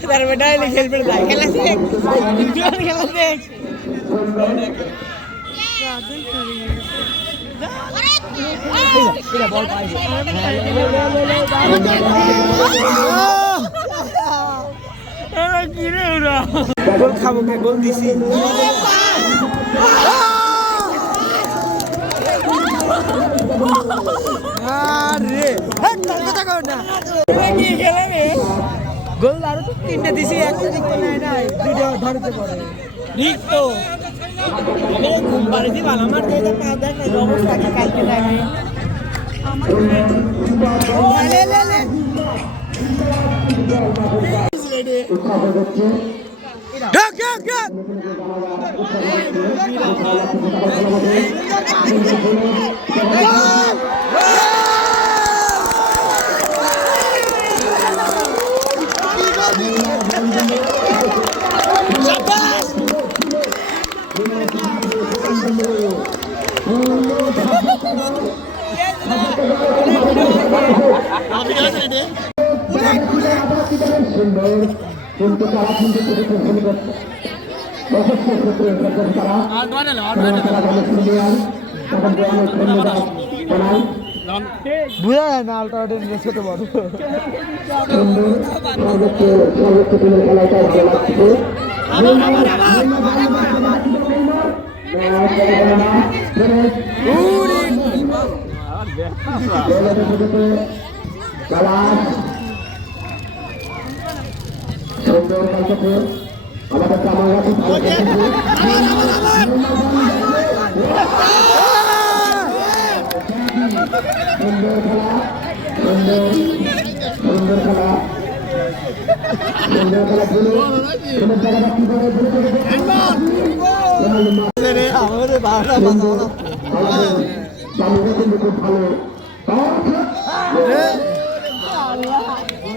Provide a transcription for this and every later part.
তারপরে ডাইলে খেলবে না। খেলা শেখ খেলা শেখ গোল খাব গোল দিছি। আরে হেট, কথা কও না। কি খেলা রে? গোল আরও তিনটে দিছি একটা দিক তো নাই নাই দুটো ধরতে পারে ঠিক তো আমি ঘুম পাড়েছি ভালো আমার তো পা দেখ না অবস্থা কি কালকে লাগে লে লে লে ঢাক ঢাক ঢাক কিন্তু তারা কিন্তু শুরু করছে প্রশস্ত ক্ষেত্রে তারা বুঝা যায় না সর্বোচ্চ খেলতেছে আমাদের সুন্দর খেলা সুন্দর সুন্দর খেলা বারোটা খুব ভালো ভুলে ফল লাগছে ভুলে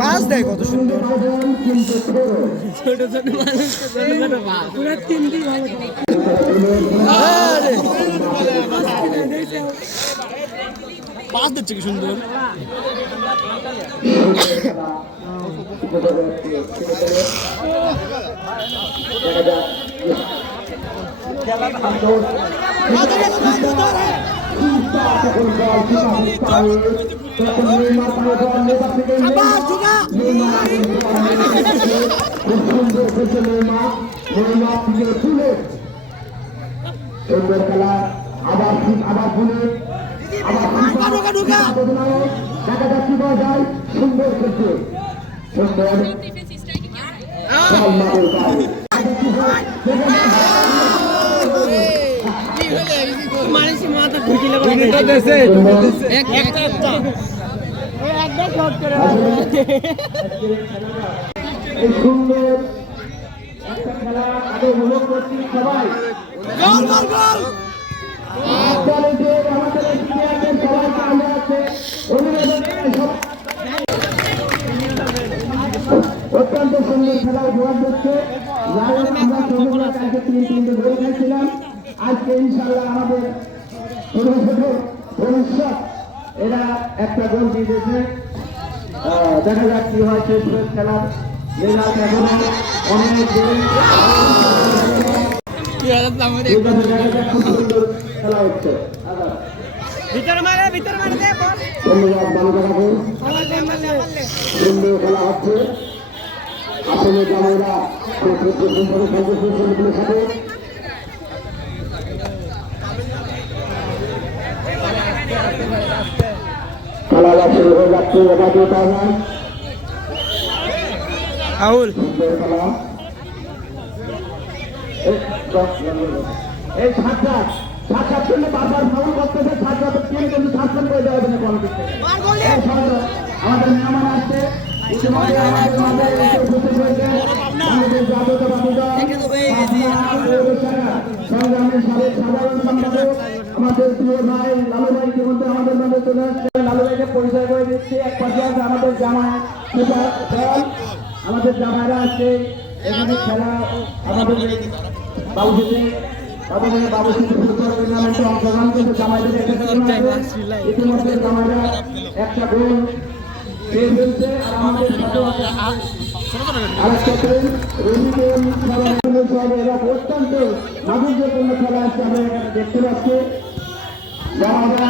পাস দেয় কত সুন্দর। ছোট ছোট মানুষ পুরো তিন দিন পাস দিচ্ছে কি সুন্দর? আবার ঠিক আবার দেখা পাওয়া উপভোগ করছি সবাই। অত্যন্ত সুন্দর খেলা উপহার দিচ্ছে। হোক কালকে তিন তিনটে গোল খেলছিলাম। আজকে ইনশাল্লাহ আমাদের ছোট ছোট ভবিষ্যৎ। এরা একটা গোল দিয়ে দিয়েছে। দেখা যাক কি হয় শেষ শেষ খেলার। রেজাল্ট এখনও অনেক গোল। খেলা হচ্ছে ভিতরে মারে ভিতরে মারে দে বল। ধন্যবাদ বাংলাদেশকে আমার গোল মারলে মারলে সুন্দর খেলা হচ্ছে। আসলে গ্রামেরা খুব খুব সুন্দর খেলছে সুন্দর সাথে খেলা শুরু হয়ে যাচ্ছে এবার দিয়ে পাওয়া আউল। এই ছাত্রার জন্য বারবার ফাউল করতেছে ছাত্রাদের টিম কিন্তু সাসপেন্ড করে দেওয়া হবে না কমিটিতে আমাদের মেহমান আসছে আমাদের প্রিয় ভাই লালু ভাই ইতিমধ্যে আমাদের মাঝে চলে আসছে। লালু ভাইকে পরিচয় করে দিচ্ছি এক আছে আমাদের জামায়াত আমাদের জামাইরা আছে এখানে খেলা আমাদের বাবু বাবু ফুটবল টুর্নামেন্টে অংশগ্রহণ জামাইদের আছে ইতিমধ্যে জামাইরা একটা গোল পেয়ে ফেলছে আর আমাদের অত্যন্ত মাধুর্যপূর্ণ খেলা আমরা এখানে দেখতে পাচ্ছি। যারা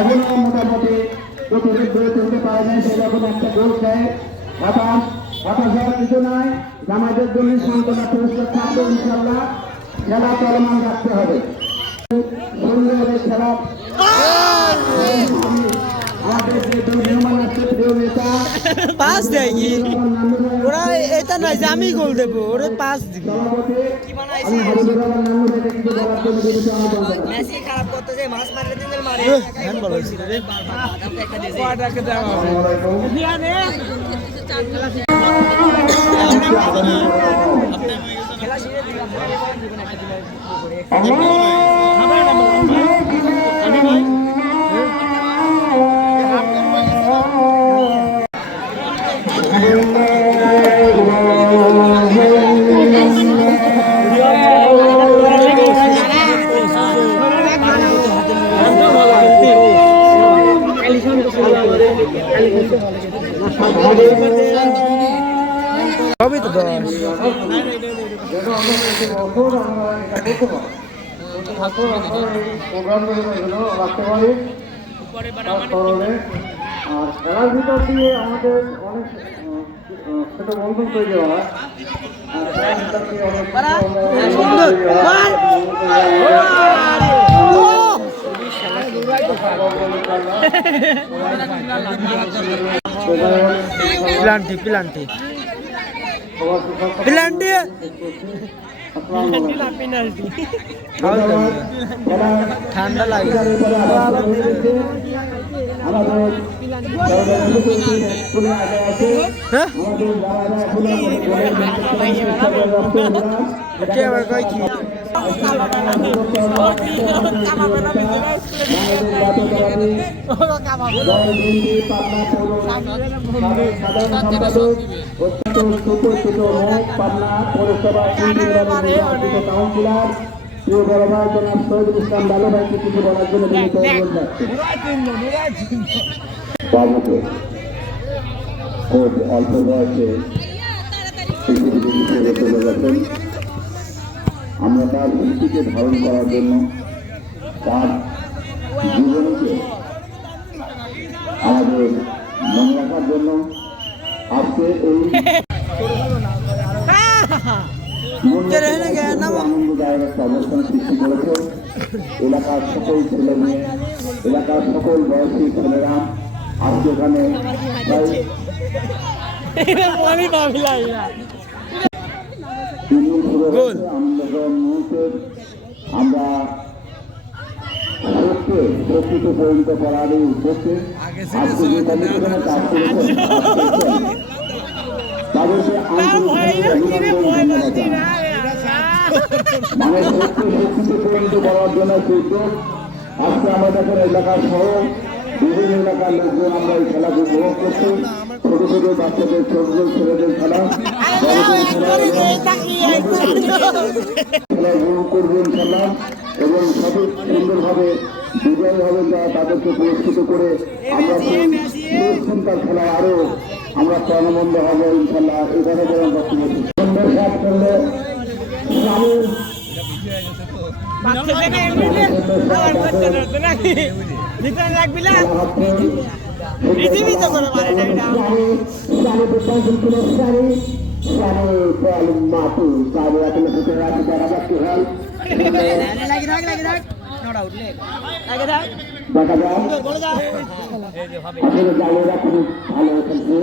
এখনও মোটামুটি প্রতিদিন গড়ে তুলতে পারে নাই। সেরকম একটা গোল দেয় হতাশ হতাশ হওয়ার কিছু নাই। আমাদের জন্য সান্ত্বনা পুরস্কার থাকবে ইনশাল্লাহ খেলা চলমান রাখতে হবে। সুন্দর খেলা। আমাদের যে দুই আছে প্রিয় নেতা পাস দেয় কি? আমার নান্নু ভাই ওরা এটা নয় যে আমি গোল দেবো ওরা পাস দিবে। মেসি খারাপ করতেছে মাছ মারলে দিন মারে। হ্যান্ড বল হয়েছিল রে একটা দিয়েছে আসসালামু আলাইকুম। খেলা শেষে দিলাম একটা দিলাম সবই তো দশ আর খেলার ভিতর দিয়ে আমাদের অনেক ছোট বন্ধু হয়। তৈরি হয়। প্লান্টি প্লান্টি প্লান্টি ঠান্ডা লাগে হ্যাঁ এটা বাবুকে খুব অল্প বয়সে পৃথিবীতে চলে গেছেন আমরা তার স্মৃতিকে ধারণ করার জন্য তার জীবনকে আমাদের মনে রাখার জন্য আজকে এই। আনন্দদায়ক একটা অবস্থান সৃষ্টি করেছে। এলাকার সকল ছেলে মেয়ে এলাকার সকল বয়সী ছেলেরা আজকে এখানে গোল। আমরা সত্যে সত্যিতে পরিণত করার এই উদ্দেশ্যে আজকে যে কমিশনে কাজ করেছেন তাদেরকে আন্তরিকভাবে অভিনন্দন ধন্যবাদ মানে সত্যি সত্যিতে পরিণত করার জন্য উদ্যোগ আজকে আমাদের এখানে এলাকা সহ বিভিন্ন এলাকার লোকজন আমরা এই খেলাকে উপভোগ করছি। ছোট ছোট বাচ্চাদের ছোট ছোট ছেলেদের খেলা। এবং সঠিক সুন্দরভাবে বিজয়ী হবে তারা তাদেরকে পুরস্কৃত করে আমরা খেলা আরও আমরা প্রাণবন্ধ হব ইনশাল্লাহ এখানে যেমন সুন্দর সাত করলে আমি পৃথিবী তো করে পারে না এটা। Sani bertanggung jawab Sani Sani paling matu Kami akan bergerak secara Tuhan লাগি থাক লাগি থাক নট আউট লে লাগে থাক Maka dan বলে দাও আসলে জানেরা খুব ভালো খেলছে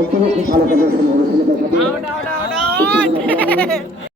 একটু বেশি ভালো প্রদর্শন হয়েছিল তার সাথে